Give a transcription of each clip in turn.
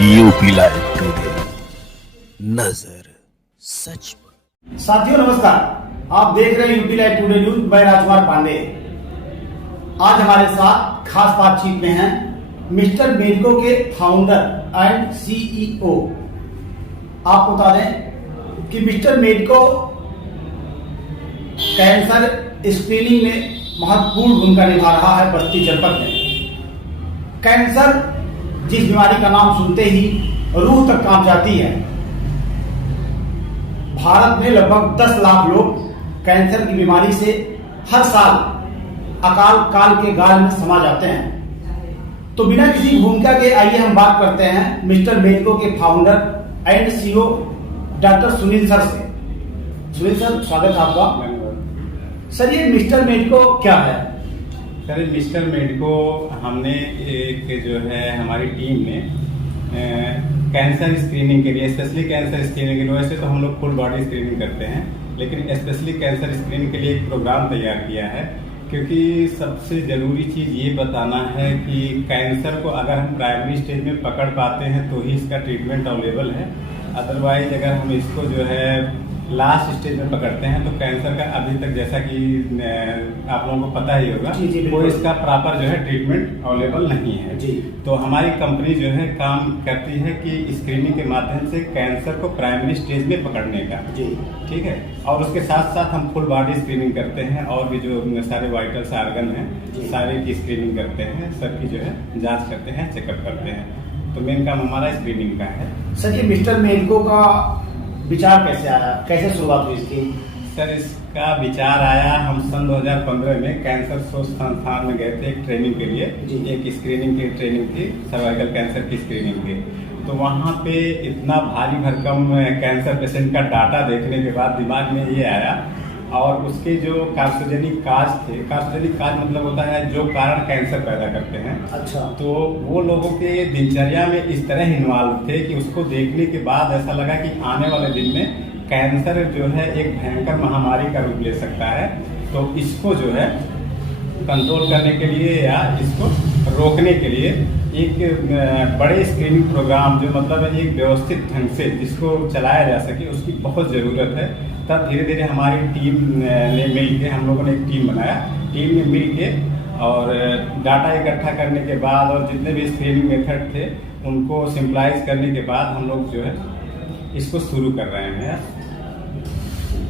UP live today, नजर सच पर। साथियों नमस्कार, आप देख रहे हैं यूपी लाइव टुडे न्यूज। मैं राजकुमार पांडे। आज हमारे साथ खास बातचीत में हैं मिस्टर मेडिको के फाउंडर एंड सीईओ। आपको बता दें कि मिस्टर मेडिको कैंसर स्क्रीनिंग में महत्वपूर्ण भूमिका निभा रहा है बस्ती जनपद में। कैंसर जिस बीमारी का नाम सुनते ही रूह तक कांप जाती है। भारत में लगभग 10 लाख लोग कैंसर की बीमारी से हर साल अकाल काल के गाल में समा जाते हैं। तो बिना किसी भूमिका के आइए हम बात करते हैं मिस्टर मेडिको के founder and CEO doctor Sunil sir से। सुनील सर, स्वागत है आपका। सर, ये मिस्टर मेडिको क्या है? सर, मिस्टर मेडिको हमने एक जो है हमारी टीम ने कैंसर स्क्रीनिंग के लिए, स्पेशली कैंसर स्क्रीनिंग के लिए, वैसे तो हम लोग फुल बॉडी स्क्रीनिंग करते हैं, लेकिन स्पेशली कैंसर स्क्रीनिंग के लिए एक प्रोग्राम तैयार किया है। क्योंकि सबसे जरूरी चीज ये बताना है कि कैंसर को अगर हम प्राइमरी स्टेज में पकड़ पाते हैं तो ही इसका ट्रीटमेंट अवेलेबल है। अदरवाइज अगर हम इसको जो है लास्ट स्टेज में पकड़ते हैं तो कैंसर का अभी तक, जैसा कि आप लोगों को पता ही होगा, वो इसका प्रॉपर जो है ट्रीटमेंट अवेलेबल नहीं है जी। तो हमारी कंपनी जो है काम करती है कि स्क्रीनिंग के माध्यम से कैंसर को प्राइमरी स्टेज में पकड़ने का जी, ठीक है। और उसके साथ साथ हम फुल बॉडी स्क्रीनिंग करते हैं और भी जो सारे वाइटल्स ऑर्गन हैं सारे की स्क्रीनिंग करते हैं, सबकी जो है जाँच करते हैं, चेकअप करते हैं। तो मेन काम हमारा स्क्रीनिंग का है। सर, ये मिस्टर मेडिको का विचार कैसे आया, कैसे शुरुआत हुई इसकी? सर, इसका विचार आया, हम सन 2015 में कैंसर शोध संस्थान में गए थे एक ट्रेनिंग के लिए। एक स्क्रीनिंग की ट्रेनिंग थी, सर्वाइकल कैंसर की स्क्रीनिंग की। तो वहाँ पे इतना भारी भरकम कैंसर पेशेंट का डाटा देखने के बाद दिमाग में ये आया, और उसके जो कार्सिनोजेनिक काज थे, कार्सिनोजेनिक काज मतलब होता है जो कारण कैंसर पैदा करते हैं। अच्छा। तो वो लोगों के दिनचर्या में इस तरह इन्वॉल्व थे कि उसको देखने के बाद ऐसा लगा कि आने वाले दिन में कैंसर जो है एक भयंकर महामारी का रूप ले सकता है। तो इसको जो है कंट्रोल करने के लिए या इसको रोकने के लिए एक बड़े स्क्रीनिंग प्रोग्राम, जो मतलब एक व्यवस्थित ढंग से जिसको चलाया जा सके, उसकी बहुत ज़रूरत है। तब धीरे धीरे हमारी टीम ने मिल के, हम लोगों ने एक टीम बनाया, टीम ने मिल के और डाटा इकट्ठा करने के बाद और जितने भी स्क्रीनिंग मेथड थे उनको सिंपलाइज करने के बाद हम लोग जो है इसको शुरू कर रहे हैं।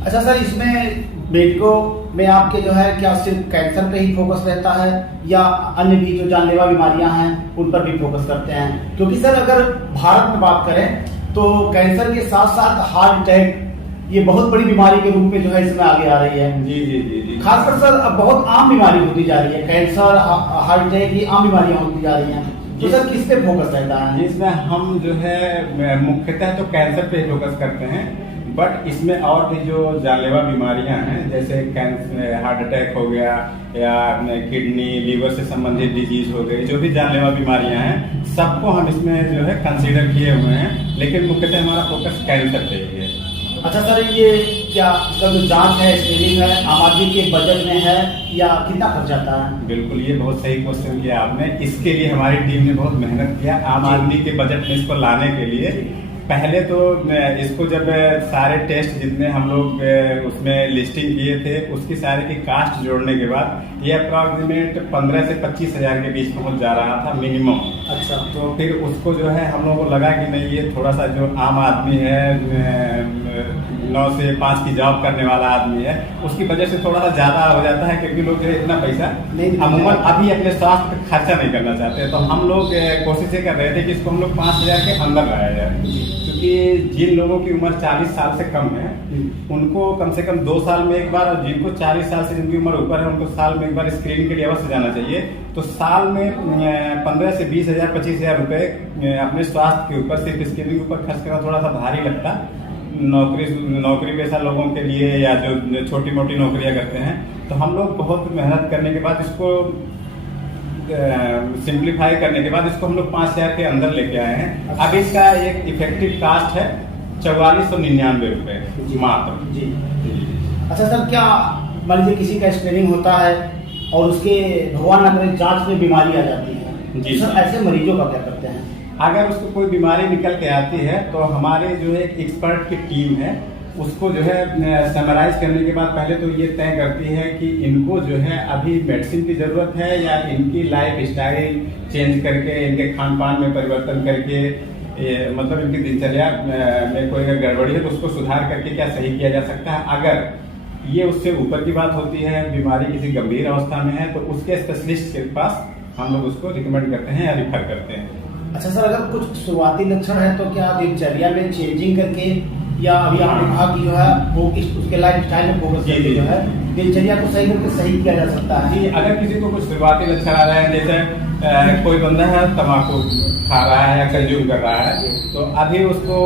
अच्छा सर, इसमें मेडिको में आपके जो है क्या सिर्फ कैंसर पे ही फोकस रहता है या अन्य भी जो जानलेवा बीमारियां हैं उन पर भी फोकस करते हैं? क्योंकि सर अगर भारत में बात करें तो कैंसर के साथ साथ हार्ट अटैक ये बहुत बड़ी बीमारी के रूप में जो है इसमें आगे आ रही है। जी जी जी जी। खासकर सर अब बहुत आम बीमारी होती जा रही है, कैंसर, हार्ट अटैक, ये आम बीमारियां होती जा रही हैं। तो सर किस पे फोकस रहता है? इसमें हम जो है मुख्यतः तो कैंसर पे फोकस करते हैं, बट इसमें और भी जो जानलेवा बीमारियां हैं, जैसे कैंसर, हार्ट अटैक हो गया या किडनी लीवर से संबंधित डिजीज हो गई, जो भी जानलेवा बीमारियां हैं सबको हम इसमें जो है कंसीडर किए हुए हैं, लेकिन मुख्यतः हमारा फोकस कैंसर पे ही है। अच्छा सर, ये क्या इसका जो जांच है, स्क्रीनिंग है, आम आदमी के बजट में है या कितना खर्च आता है? बिल्कुल, ये बहुत सही क्वेश्चन किया आपने। इसके लिए हमारी टीम ने बहुत मेहनत किया आम आदमी के बजट में इसको लाने के लिए। पहले तो इसको जब सारे टेस्ट जितने हम लोग उसमें लिस्टिंग किए थे उसकी सारे की कास्ट जोड़ने के बाद ये अप्रॉक्सीमेट 15 से 25 हजार के बीच पहुंच जा रहा था मिनिमम। अच्छा। तो फिर उसको जो है हम लोगों को लगा कि नहीं, ये थोड़ा सा जो आम आदमी है 9 से 5 की जॉब करने वाला आदमी है, उसकी वजह से थोड़ा सा ज्यादा हो जाता है, क्योंकि लोग जो है इतना पैसा अमूमन अभी अपने स्वास्थ्य पे खर्चा नहीं करना चाहते। तो हम लोग कोशिशें कर रहे थे कि इसको हम लोग 5,000 के अंदर लाया जाए, क्योंकि जिन लोगों की उम्र 40 साल से कम है उनको कम से कम 2 साल में एक बार, और जिनको 40 साल से जिनकी उम्र ऊपर है उनको साल में एक बार स्क्रीनिंग के लिए अवश्य जाना चाहिए। तो साल में 15 से 20 हजार 25 हजार रुपए अपने स्वास्थ्य के ऊपर, सिर्फ स्क्रीनिंग के ऊपर खर्च करना थोड़ा सा भारी लगता। नौकरी पेशा लोगों के लिए या जो छोटी मोटी नौकरियां करते हैं, तो हम लोग बहुत मेहनत करने के बाद इसको सिंप्लीफाई करने के बाद इसको हम लोग 5,000 के अंदर लेके आए हैं। अब इसका एक इफेक्टिव कास्ट है 4499 रुपए मात्र। जी। अच्छा सर, क्या मान लीजिए किसी का स्क्रीनिंग होता है और उसके भगवान न करे जांच में बीमारी आ जाती है, जी सर, ऐसे मरीजों का क्या करते हैं? अगर उसको कोई बीमारी निकल के आती है तो हमारे जो है एक एक्सपर्ट की टीम है, उसको जो है समराइज करने के बाद पहले तो ये तय करती है कि इनको जो है अभी मेडिसिन की जरूरत है या इनकी लाइफ स्टाइल चेंज करके, इनके खान पान में परिवर्तन करके, मतलब इनकी दिनचर्या में कोई अगर गड़बड़ी है तो उसको सुधार करके क्या सही किया जा सकता है। अगर ये उससे ऊपर की बात होती है, बीमारी किसी गंभीर अवस्था में है, तो उसके स्पेशलिस्ट के पास हम लोग उसको रिकमेंड करते हैं या रिफर करते हैं। अच्छा सर, अगर कुछ शुरुआती लक्षण है तो क्या दिनचर्या में चेंजिंग करके, या अभी आपने कहा कि जो है वो उसके लाइफ स्टाइल में फोकस करके जो है दिनचर्या को सही करके सही किया जा सकता है? जी, अगर किसी को कुछ शुरुआती लक्षण आ रहे हैं, जैसे कोई बंदा है तम्बाकू खा रहा है या कंज्यूम कर रहा है, तो अभी उसको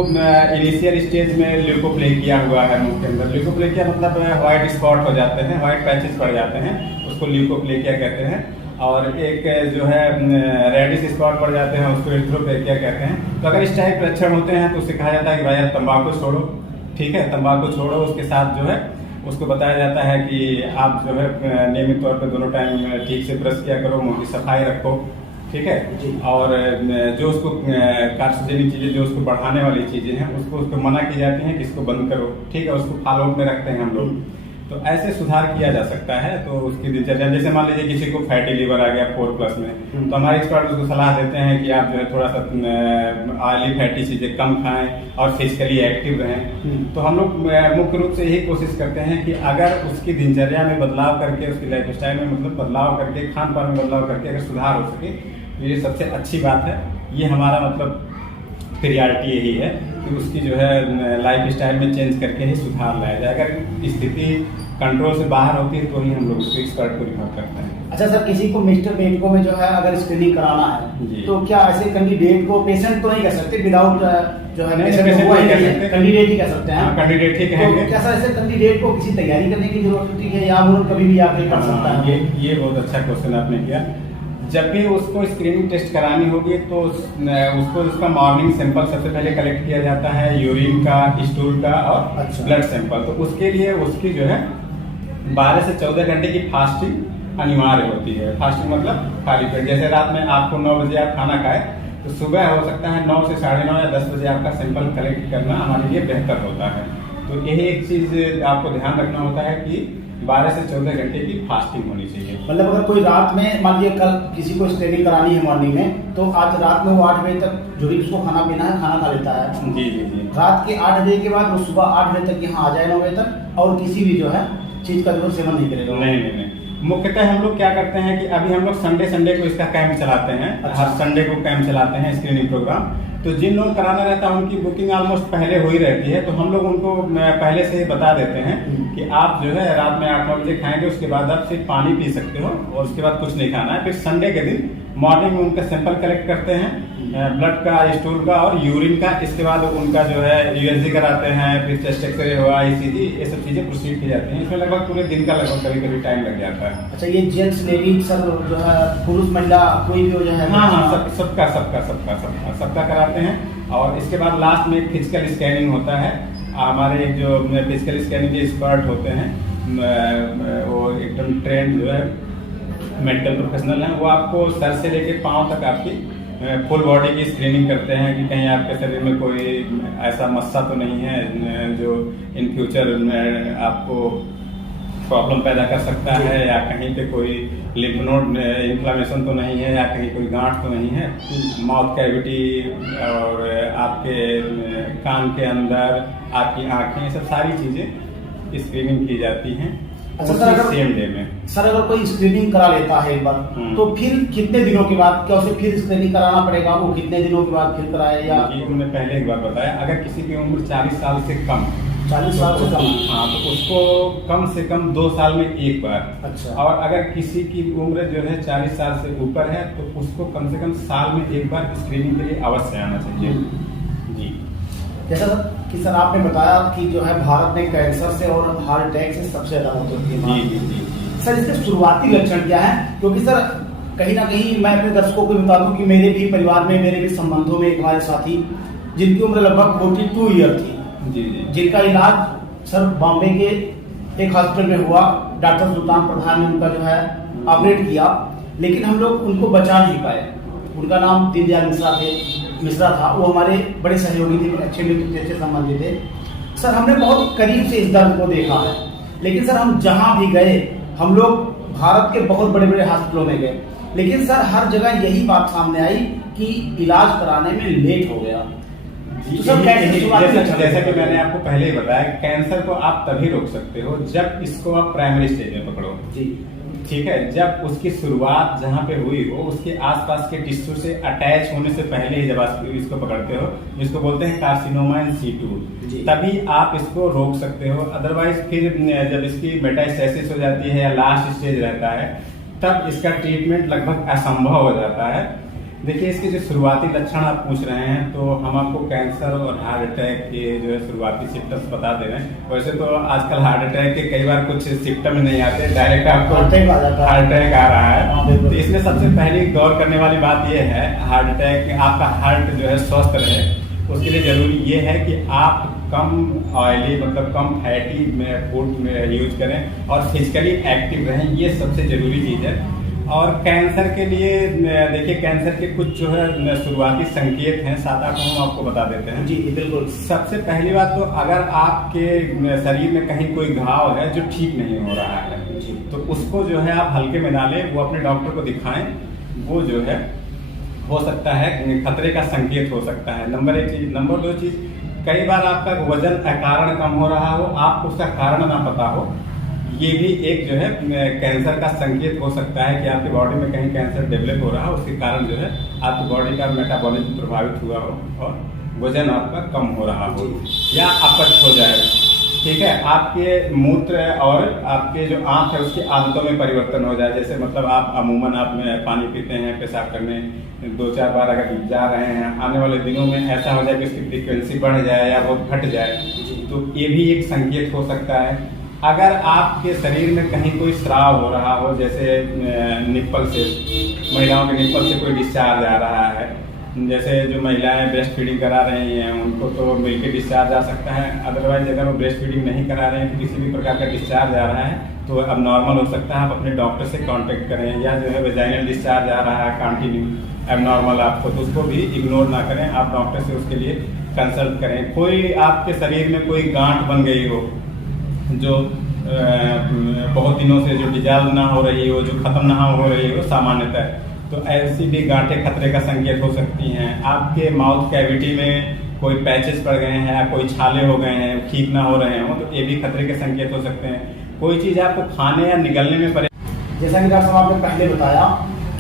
इनिशियल स्टेज में ल्यूकोप्लेकिया हुआ है मुंह के अंदर। ल्यूकोप्लेकिया मतलब व्हाइट स्पॉट हो जाते हैं, व्हाइट पैचेस पड़ जाते हैं, उसको ल्यूकोप्लेकिया कहते हैं। और एक जो है रेडिश स्पॉट पड़ जाते हैं, उसको एरिथ्रोप्लेकिया कहते हैं। तो अगर इस टाइप के लक्षण होते हैं तो उससे कहा जाता है कि भाई यार तंबाकू छोड़ो, ठीक है, तंबाकू छोड़ो। उसके साथ जो है उसको बताया जाता है कि आप जो है नियमित तौर पर दोनों टाइम ठीक से ब्रश किया करो, मुंह की सफाई रखो, ठीक है। और जो उसको कार्सिनोजेनिक चीजें, जो उसको बढ़ाने वाली चीजें हैं, उसको मना की जाती हैं कि इसको बंद करो, ठीक है। उसको फॉलो अप में रखते हैं हम लोग। तो ऐसे सुधार किया जा सकता है। तो उसकी दिनचर्या, जैसे मान लीजिए किसी को फैटी लिवर आ गया 4+ में, तो हमारे एक्सपर्ट उसको सलाह देते हैं कि आप जो है थोड़ा सा ऑयली फैटी चीजें कम खाएं और फिजिकली एक्टिव रहें। तो हम लोग मुख्य रूप से यही कोशिश करते हैं कि अगर उसकी दिनचर्या में बदलाव करके, उसकी लाइफ स्टाइल में मतलब बदलाव करके, खान पान में बदलाव करके अगर सुधार हो सके तो ये सबसे अच्छी बात है। ये हमारा मतलब प्रियॉरिटी यही है कि उसकी जो है लाइफ स्टाइल में चेंज करके ही सुधार लाया जाए। अगर स्थिति कंट्रोल से बाहर होती है तो ही हम लोग उसको एक्सपर्ट को रिफर करते हैं। अच्छा सर, किसी को मिस्टर मेडिको में जो है अगर स्क्रीनिंग कराना है तो क्या ऐसे कैंडिडेट को, पेशेंट तो नहीं कह सकते, विदाउट जो है कैंडिडेट ही कह सकते हैं, कैंडिडेट ही कहेंगे। तो क्या सर ऐसे कैंडिडेट को किसी तैयारी करने की जरूरत होती है या वो कभी भी आके कर सकता है? ये बहुत अच्छा क्वेश्चन आपने किया। जब भी उसको स्क्रीनिंग टेस्ट करानी होगी तो उसको उसका मॉर्निंग सैंपल सबसे पहले कलेक्ट किया जाता है, यूरिन का, स्टूल का और ब्लड सैंपल। तो उसके लिए उसकी जो है 12 से 14 घंटे की फास्टिंग अनिवार्य होती है। फास्टिंग मतलब खाली पेट। जैसे रात में आपको 9 बजे आप खाना खाए तो सुबह हो सकता है 9 से 9:30 या 10 बजे आपका सैंपल कलेक्ट करना हमारे लिए बेहतर होता है। तो यही एक चीज आपको ध्यान रखना होता है कि 12 से 14 घंटे की फास्टिंग होनी चाहिए। मतलब अगर कोई रात में, मान लीजिए कल किसी को स्क्रीनिंग करानी है मॉर्निंग में, तो आज रात में वो 8 बजे तक जो भी उसको खाना पीना है खाना खा लेता है। जी जी जी। रात के 8 बजे के बाद वो सुबह 8 बजे तक यहाँ आ जाए, 9 बजे तक, और किसी भी जो है चीज का जो सेवन नहीं करेगा। नहीं। मुख्यतः हम लोग क्या करते हैं कि अभी हम लोग संडे को इसका कैंप चलाते हैं। हर संडे को कैंप चलाते हैं, स्क्रीनिंग प्रोग्राम। तो जिन लोग कराना रहता है उनकी बुकिंग ऑलमोस्ट पहले हो ही रहती है। तो हम लोग उनको पहले से ही बता देते हैं कि आप जो है रात में 8-9 बजे खाएंगे, उसके बाद आप सिर्फ पानी पी सकते हो और उसके बाद कुछ नहीं खाना है। फिर संडे के दिन मॉर्निंग में उनका सैंपल कलेक्ट करते हैं, ब्लड का, स्टूल का और यूरिन का। इसके बाद उनका जो है यूएसजी कराते हैं, फिर चेस्ट एक्सरे हुआ, ईसीजी, ये सब चीजें प्रोसीड की जाती हैं। इसमें लगभग पूरे दिन का लगभग कभी टाइम लग जाता है। अच्छा, ये जेंट्स लेडीज सब जो है, पुरुष महिला कोई भी हो जो है? हाँ, सबका कराते हैं। और इसके बाद लास्ट में फिजिकल स्कैनिंग होता है। हमारे जो फिजिकल स्कैनिंग के एक्सपर्ट होते हैं, वो एकदम ट्रेंड जो है मेडिकल प्रोफेशनल हैं, वो आपको सर से लेके पांव तक आपकी फुल बॉडी की स्क्रीनिंग करते हैं कि कहीं आपके शरीर में कोई ऐसा मस्सा तो नहीं है जो इन फ्यूचर आपको प्रॉब्लम पैदा कर सकता है, या कहीं पे कोई लिम्फ नोड इन्फ्लामेशन तो नहीं है, या कहीं कोई गांठ तो नहीं है। माउथ कैविटी और आपके कान के अंदर, आपकी आंखें, सब सारी चीजें स्क्रीनिंग की जाती हैं। अच्छा सर, अगर सेम डे में सर अगर कोई स्क्रीनिंग करा लेता है एक बार, तो फिर कितने दिनों के बाद क्या उसे फिर स्क्रीनिंग कराना पड़ेगा? वो कितने दिनों के बाद फिर कराए? या मैंने पहले एक बार बताया, अगर किसी की उम्र 40 साल से कम, 40 साल से कम, हाँ, तो उसको कम से कम 2 साल में एक बार। अच्छा। और अगर किसी की उम्र जो है 40 साल से ऊपर है तो उसको कम से कम साल में एक बार स्क्रीनिंग के लिए अवश्य आना चाहिए। जी। जैसा कि सर आपने बताया कि जो है भारत में कैंसर से और हार्ट अटैक से सबसे ज्यादा मौत होती है। जी। सर इसके शुरुआती लक्षण क्या है? क्योंकि सर कहीं ना कहीं मैं अपने दर्शकों को बता दूं कि मेरे भी परिवार में, मेरे भी संबंधों में एक हमारे साथी जिनकी उम्र लगभग 42 ईयर थी, जी, जिनका इलाज सर बॉम्बे के एक हॉस्पिटल में हुआ। डॉक्टर सुल्तान प्रधान ने उनका जो है ऑपरेट किया, लेकिन हम लोग उनको बचा नहीं पाए। उनका नाम दीनदयाल मिश्रा थे। मिश्रा था, वो हमारे बड़े सहयोगी थे, अच्छे मित्र से संबंधित थे। सर हमने बहुत करीब से इस दर्द को देखा है, लेकिन सर हम जहाँ भी गए, हम लोग भारत के बहुत बड़े बड़े हॉस्पिटलों में गए, लेकिन सर हर जगह यही बात सामने आई कि इलाज कराने में लेट हो गया। तो सर जैसा कि मैंने आपको पहले ही बताया, कैंसर को आप तभी रोक सकते हो जब इसको आप प्राइमरी स्टेज में पकड़ो। जी ठीक है, जब उसकी शुरुआत जहाँ पे हुई हो उसके आसपास के टिश्यू से अटैच होने से पहले ही जब आप इसको पकड़ते हो, जिसको बोलते हैं कार्सिनोमा इन सीटू, तभी आप इसको रोक सकते हो। अदरवाइज फिर जब इसकी मेटास्टेसिस हो जाती है या लास्ट स्टेज रहता है, तब इसका ट्रीटमेंट लगभग असंभव हो जाता है। देखिए, इसके जो शुरुआती लक्षण आप पूछ रहे हैं, तो हम आपको कैंसर और हार्ट अटैक के जो है शुरुआती सिम्टम्स बता दे रहे हैं। वैसे तो आजकल हार्ट अटैक के कई बार कुछ सिम्टम नहीं आते, डायरेक्ट आपको हार्ट अटैक आ रहा है। तो इसमें सबसे पहली गौर करने वाली बात यह है, हार्ट अटैक आपका हार्ट जो है स्वस्थ रहे, उसके लिए जरूरी ये है कि आप कम ऑयली मतलब कम फैटी फूड में यूज करें और फिजिकली एक्टिव रहें, ये सबसे जरूरी चीज़ है। और कैंसर के लिए देखिए, कैंसर के कुछ जो है शुरुआती संकेत हैं, 7-8 हम आपको बता देते हैं। जी बिल्कुल। सबसे पहली बात, तो अगर आपके शरीर में कहीं कोई घाव है जो ठीक नहीं हो रहा है, तो उसको जो है आप हल्के में ना लें, वो अपने डॉक्टर को दिखाएं। वो जो है हो सकता है खतरे का संकेत हो सकता है। नंबर 1 चीज। नंबर 2 चीज, कई बार आपका वजन अकारण कम हो रहा हो, आपको उसका कारण ना पता हो, ये भी एक जो है कैंसर का संकेत हो सकता है कि आपकी बॉडी में कहीं कैंसर डेवलप हो रहा हो, उसके कारण जो है आपकी बॉडी का मेटाबॉलिज्म प्रभावित हुआ हो और वजन आपका कम हो रहा हो या अपच हो जाए। ठीक है, आपके मूत्र और आपके जो आंख है उसकी आदतों में परिवर्तन हो जाए। जैसे मतलब आप अमूमन आप में पानी पीते हैं, पेशाब करने 2-4 बार अगर जा रहे हैं, आने वाले दिनों में ऐसा हो जाए कि उसकी फ्रीक्वेंसी बढ़ जाए या बहुत घट जाए, तो ये भी एक संकेत हो सकता है। अगर आपके शरीर में कहीं कोई स्राव हो रहा हो, जैसे निप्पल से, महिलाओं के निप्पल से कोई डिस्चार्ज आ रहा है, जैसे जो महिलाएं ब्रेस्ट फीडिंग करा रही हैं उनको तो मिल्क डिस्चार्ज आ सकता है। अदरवाइज अगर वो ब्रेस्ट फीडिंग नहीं करा रहे हैं तो किसी भी प्रकार का डिस्चार्ज आ रहा है तो अब नॉर्मल हो सकता है। आप अपने डॉक्टर से कांटेक्ट करें। या जो है वेजाइनल डिस्चार्ज आ रहा है कंटिन्यू एबनॉर्मल आपको, तो उसको भी इग्नोर ना करें, आप डॉक्टर से उसके लिए कंसल्ट करें। कोई आपके शरीर में कोई गांठ बन गई हो जो बहुत दिनों से जो डिजॉल्व ना हो रही हो, जो खत्म ना हो रही हो सामान्यतः, तो ऐसी भी गांठें खतरे का संकेत हो सकती हैं। आपके माउथ कैविटी में कोई पैचेस पड़ गए हैं या कोई छाले हो गए हैं, ठीक ना हो रहे हो, तो ये भी खतरे के संकेत हो सकते हैं। कोई चीज़ आपको खाने या निगलने में पड़े, जैसा कि डॉक्टर साहब आपने पहले बताया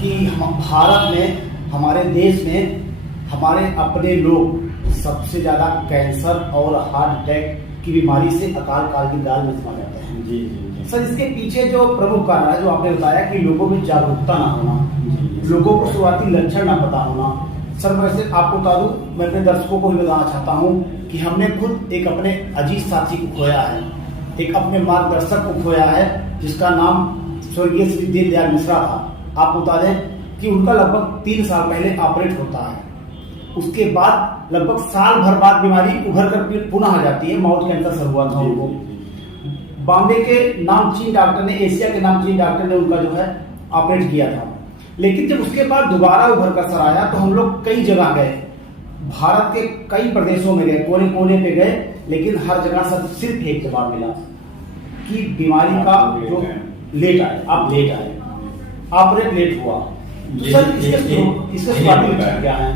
कि हम भारत में, हमारे देश में, हमारे अपने लोग सबसे ज़्यादा कैंसर और हार्ट अटैक की बीमारी से अकाल काल की दाल में समा जाते हैं। जी जी सर, इसके पीछे जो प्रमुख कारण है, जो आपने बताया कि लोगों में जागरूकता ना होना, लोगों को शुरुआती लक्षण ना पता होना। सर, मैं वैसे आपको बता दूं, मैं अपने दर्शकों को भी बताना चाहता हूं कि हमने खुद एक अपने अजीज साथी को खोया है, एक अपने मार्गदर्शक को खोया है, जिसका नाम स्वर्गीय श्री दीनदयाल मिश्रा था। आपको बता दें कि उनका लगभग 3 साल पहले ऑपरेट होता है। उसके बाद लगभग साल भर बाद बीमारी उभर कर पुनः आ जाती है। माउथ कैंसर से हुआ था उनको। बॉम्बे के नामचीन डॉक्टर ने, एशिया के नामचीन डॉक्टर ने उनका जो है ऑपरेट किया था। लेकिन जब उसके बाद दोबारा उभर कर सर आया तो हम लोग कई जगह गए, भारत के कई प्रदेशों में गए, कोने कोने पे गए, लेकिन हर जगह सर सिर्फ एक जवाब मिला कि बीमारी का जो लेट आए, आप लेट आए, ऑपरेट लेट हुआ। तो सर इसके शुरुआती लक्षण क्या है?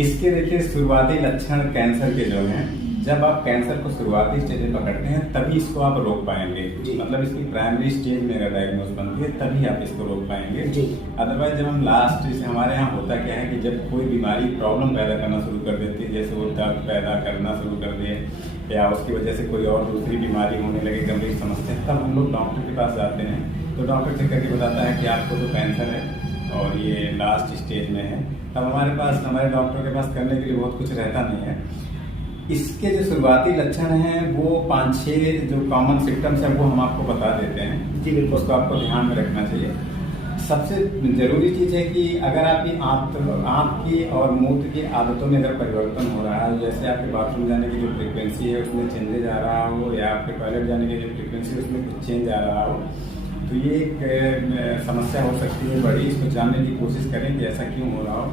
इसके देखिए शुरुआती लक्षण कैंसर के जो हैं, जब आप कैंसर को शुरुआती स्टेज में पकड़ते हैं तभी इसको आप रोक पाएंगे। मतलब इसकी प्राइमरी स्टेज में अगर डायग्नोज बनती है तभी आप इसको रोक पाएंगे। अदरवाइज जब हम लास्ट से, हमारे यहाँ होता क्या है कि जब कोई बीमारी प्रॉब्लम पैदा करना शुरू कर देती है, जैसे वो दर्द पैदा करना शुरू कर दे या उसकी वजह से कोई और दूसरी बीमारी होने लगे, गंभीर समस्या, तब हम लोग डॉक्टर के पास जाते हैं। तो डॉक्टर चेक करके बताता है कि आपको तो कैंसर है और ये लास्ट स्टेज में है। तब हमारे डॉक्टर के पास करने के लिए बहुत कुछ रहता नहीं है। इसके जो शुरुआती लक्षण हैं वो 5-6 जो कॉमन सिम्टम्स हैं वो हम आपको बता देते हैं। जी बिल्कुल, उसको आपको ध्यान में रखना चाहिए। सबसे जरूरी चीज़ है कि अगर आपकी आँख की और मूत्र की आदतों में अगर परिवर्तन हो रहा है, जैसे आपके बाथरूम जाने की जो फ्रीक्वेंसी है उसमें चेंजेज आ रहा हो, या आपके टॉयलेट जाने की जो फ्रीक्वेंसी है उसमें कुछ चेंज आ रहा हो, तो ये एक समस्या हो सकती है बड़ी। इसको जानने की कोशिश करें कि ऐसा क्यों हो रहा हो।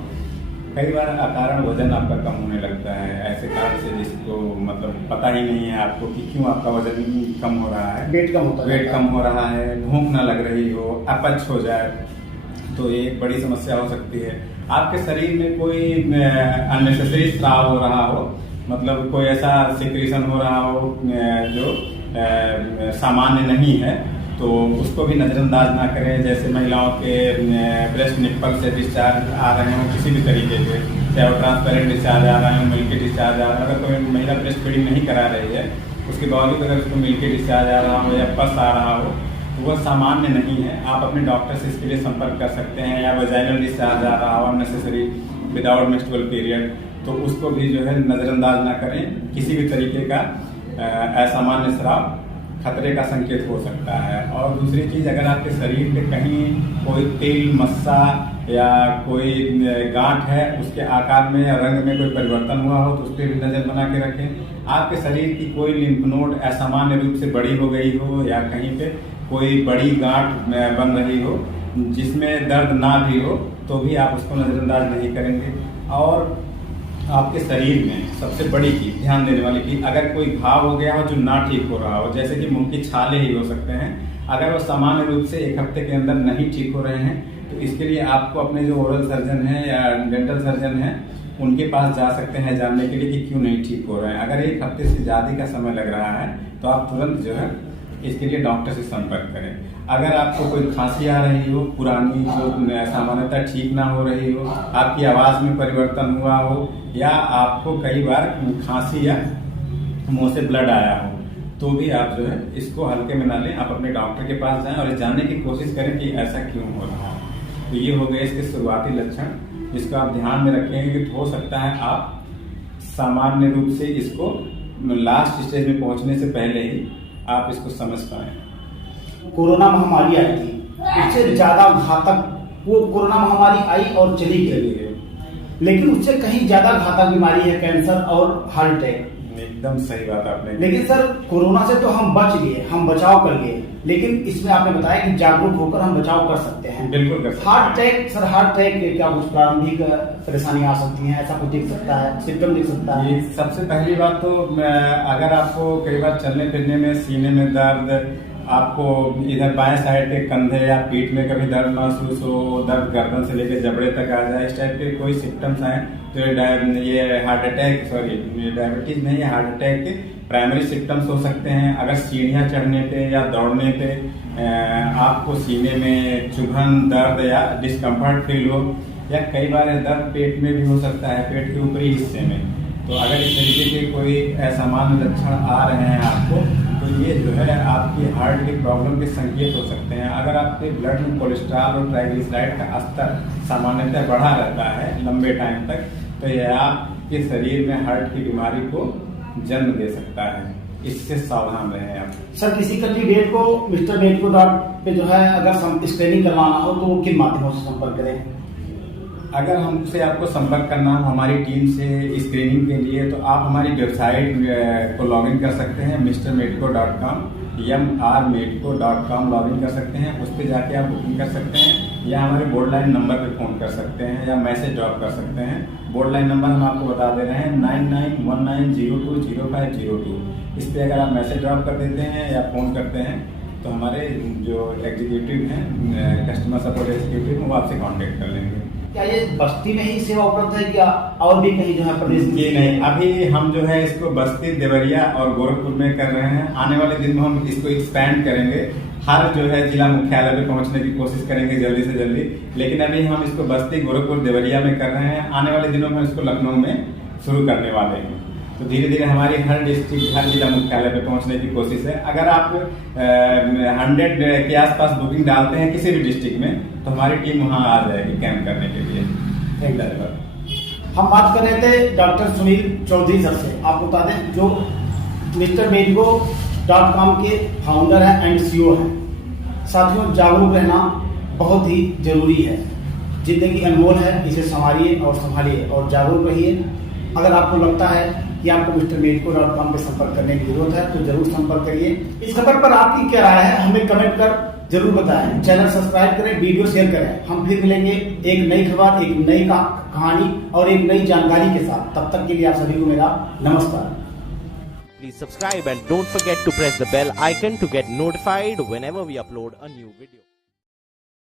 कई बार अकारण वजन आपका कम होने लगता है, ऐसे कारण से जिसको मतलब पता ही नहीं है आपको कि क्यों आपका वजन कम हो रहा है, वेट कम होता है, वेट कम हो रहा है, भूख ना लग रही हो, अपच हो जाए, तो ये एक बड़ी समस्या हो सकती है। आपके शरीर में कोई अननेसेसरी स्राव हो रहा हो, मतलब कोई ऐसा सिक्रीशन हो रहा हो जो सामान्य नहीं है, तो उसको भी नज़रअंदाज ना करें। जैसे महिलाओं के ब्रेस्ट निप्पल से डिस्चार्ज आ रहे हो किसी भी तरीके के, चाहे वो ट्रांसपेरेंट डिस्चार्ज आ रहे हो, मिल्की डिस्चार्ज आ रहा है, अगर कोई महिला ब्रेस्ट फीडिंग नहीं करा रही है उसके बावजूद अगर उसको मिल्की डिस्चार्ज आ रहा हो या पस आ रहा हो तो वह सामान्य नहीं है। आप अपने डॉक्टर से इसके लिए संपर्क कर सकते हैं। या वजाइनल डिस्चार्ज आ रहा हो अननेसेसरी विदाउट मेंस्ट्रुअल पीरियड, तो उसको भी जो है नज़रअंदाज ना करें। किसी भी तरीके का असामान्य स्राव खतरे का संकेत हो सकता है। और दूसरी चीज़, अगर आपके शरीर पे कहीं कोई तिल, मस्सा या कोई गांठ है, उसके आकार में या रंग में कोई परिवर्तन हुआ हो तो उस पर भी नज़र बना के रखें। आपके शरीर की कोई लिम्फ नोड असामान्य रूप से बड़ी हो गई हो या कहीं पे कोई बड़ी गांठ बन रही हो जिसमें दर्द ना भी हो तो भी आप उसको नज़रअंदाज नहीं करेंगे। और आपके शरीर में सबसे बड़ी चीज ध्यान देने वाली चीज, अगर कोई घाव हो गया हो जो ना ठीक हो रहा हो, जैसे कि मुंह की छाले ही हो सकते हैं, अगर वो सामान्य रूप से 1 हफ्ते के अंदर नहीं ठीक हो रहे हैं तो इसके लिए आपको अपने जो ओरल सर्जन हैं या डेंटल सर्जन हैं उनके पास जा सकते हैं जानने के लिए कि क्यों नहीं ठीक हो रहे हैं। अगर 1 हफ्ते से ज़्यादा का समय लग रहा है तो आप तुरंत जो है इसके लिए डॉक्टर से संपर्क करें। अगर आपको कोई खांसी आ रही हो पुरानी जो सामान्यतः ठीक ना हो रही हो, आपकी आवाज़ में परिवर्तन हुआ हो या आपको कई बार खांसी या मुंह से ब्लड आया हो, तो भी आप जो है इसको हल्के में ना लें। आप अपने डॉक्टर के पास जाएं और जानने की कोशिश करें कि ऐसा क्यों हो रहा है। तो ये हो गए इसके शुरुआती लक्षण, जिसको आप ध्यान में रखेंगे कि हो सकता है आप सामान्य रूप से इसको लास्ट स्टेज में पहुंचने से पहले ही आप इसको समझ पाएं। कोरोना महामारी आई थी, उससे ज्यादा घातक वो कोरोना महामारी आई और चली गई, लेकिन उससे कहीं ज्यादा घातक बीमारी है कैंसर और हार्ट अटैक। एकदम सही बात आपने। लेकिन सर कोरोना से तो हम बच गए, हम बचाव कर लिए, लेकिन इसमें आपने बताया कि जागरूक होकर हम बचाव कर सकते हैं। बिल्कुल कर सकते हैं। Heart attack, sir heart attack के क्या कुछ प्रारंभिक परेशानियां आ सकती हैं, ऐसा कुछ दिख सकता है, सिम्टम दिख सकता है? ये सबसे पहली बात तो अगर आपको कई बार चलने फिरने में सीने में दर्द, आपको इधर बाएं साइड के कंधे या पीठ में कभी दर्द महसूस हो, दर्द गर्दन से लेकर जबड़े तक आ जाए, इस टाइप के कोई सिम्टम्स आए तो ये हार्ट अटैक, सॉरी डायबिटीज नहीं है, हार्ट अटैक के प्राइमरी सिम्टम्स हो सकते हैं। अगर सीढ़ियाँ चढ़ने पे या दौड़ने पे आपको सीने में चुभन, दर्द या डिस्कम्फर्ट फील हो, या कई बार दर्द पेट में भी हो सकता है, पेट के ऊपरी हिस्से में, तो अगर इस तरीके के कोई असामान्य लक्षण आ रहे हैं आपको तो ये जो है आपकी हार्ट की प्रॉब्लम के संकेत हो सकते हैं। अगर आपके ब्लड में कोलेस्ट्रॉल और ट्राइग्लिसराइड का स्तर सामान्यतः बढ़ा रहता है लंबे टाइम तक, तो यह आपके शरीर में हार्ट की बीमारी को जन्म दे सकता है। इससे सावधान रहें आप। सर किसी का भी बेड को मिस्टर बेड को डॉट पे जो है अगर स्क्रीनिंग करवाना हो तो किन माध्यमों से संपर्क करें? अगर हमसे आपको संपर्क करना हो हमारी टीम से स्क्रीनिंग के लिए तो आप हमारी वेबसाइट को लॉगिन कर सकते हैं mrmedico.com, mrmedico.com लॉगिन कर सकते हैं। उस पर जाके आप बुकिंग कर सकते हैं या हमारे बोर्ड लाइन नंबर पे फ़ोन कर सकते हैं या मैसेज ड्रॉप कर सकते हैं। बोर्ड लाइन नंबर हम आपको बता दे रहे हैं 9919020502। इस पर अगर आप मैसेज ड्रॉप कर देते हैं या फ़ोन करते हैं तो हमारे जो एग्जीक्यूटिव हैं, कस्टमर सपोर्ट एग्जीक्यूटिव, वो आपसे कॉन्टेक्ट कर लेंगे। क्या ये बस्ती में ही सेवा उपलब्ध है क्या और भी कहीं जो है प्रदेश में? ये नहीं, अभी हम जो है इसको बस्ती, देवरिया और गोरखपुर में कर रहे हैं। आने वाले दिन में हम इसको एक्सपैंड करेंगे, हर जो है जिला मुख्यालय पे पहुंचने की कोशिश करेंगे जल्दी से जल्दी। लेकिन अभी हम इसको बस्ती, गोरखपुर, देवरिया में कर रहे हैं। आने वाले दिनों में इसको लखनऊ में शुरू करने वाले हैं। तो धीरे धीरे हमारी हर डिस्ट्रिक्ट, हर जिला मुख्यालय पे पहुंचने की कोशिश है। अगर आप 100 के आसपास बुकिंग डालते हैं किसी भी डिस्ट्रिक्ट में तो हमारी टीम वहां आ जाएगी कैंप करने के लिए। धन्यवाद। हम बात कर रहे थे डॉक्टर सुनील चौधरी सर से। आपको बता दें जो mrmedico.com के फाउंडर हैं एंड CEO हैं। साथियों, जागरूक रहना बहुत ही जरूरी है। जिंदगी अनमोल है, इसे संभालिए और संभालिए और जागरूक रहिए। अगर आपको लगता है कि आपको mrmedico.com पे संपर्क करने की जरूरत है तो जरूर संपर्क करिए। इस खबर पर आपकी क्या राय है हमें कमेंट कर जरूर बताएं, चैनल सब्सक्राइब करें, वीडियो शेयर करें। हम फिर मिलेंगे एक नई खबर, एक नई कहानी और एक नई जानकारी के साथ। तब तक के लिए आप सभी को मेरा नमस्कार। Please subscribe and don't forget to press the bell icon to get notified whenever we upload a new video.